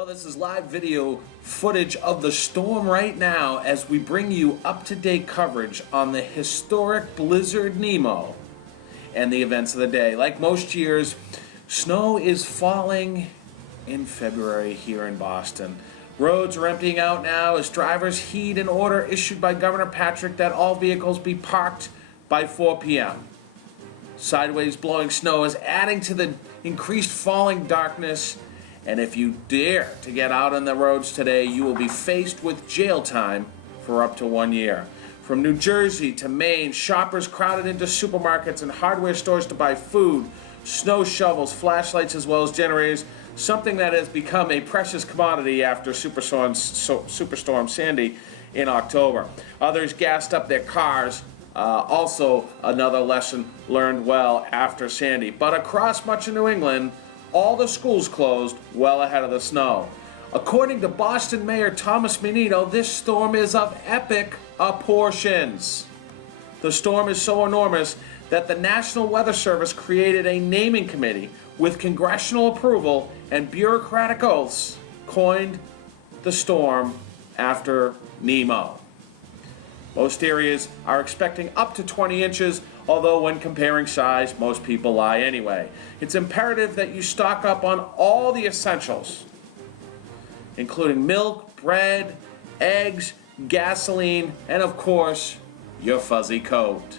Well, this is live video footage of the storm right now as we bring you up-to-date coverage on the historic blizzard Nemo and the events of the day. Like most years, snow is falling in February here in Boston. Roads are emptying out now as drivers heed an order issued by Governor Patrick that all vehicles be parked by 4 p.m. Sideways blowing snow is adding to the increased falling darkness, and if you dare to get out on the roads today, you will be faced with jail time for up to 1 year. From New Jersey to Maine, shoppers crowded into supermarkets and hardware stores to buy food, snow shovels, flashlights, as well as generators, something that has become a precious commodity after Superstorm Sandy in October. Others gassed up their cars. Also another lesson learned well after Sandy. But across much of New England, all the schools closed well ahead of the snow. According to Boston Mayor Thomas Menino, this storm is of epic proportions. The storm is so enormous that the National Weather Service created a naming committee with congressional approval and bureaucratic oaths, coined the storm after Nemo. Most areas are expecting up to 20 inches, although when comparing size, most people lie anyway. It's imperative that you stock up on all the essentials, including milk, bread, eggs, gasoline, and of course, your fuzzy coat.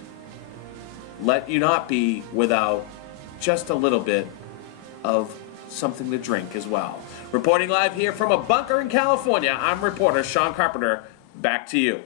Let you not be without just a little bit of something to drink as well. Reporting live here from a bunker in California, I'm reporter Sean Carpenter. Back to you.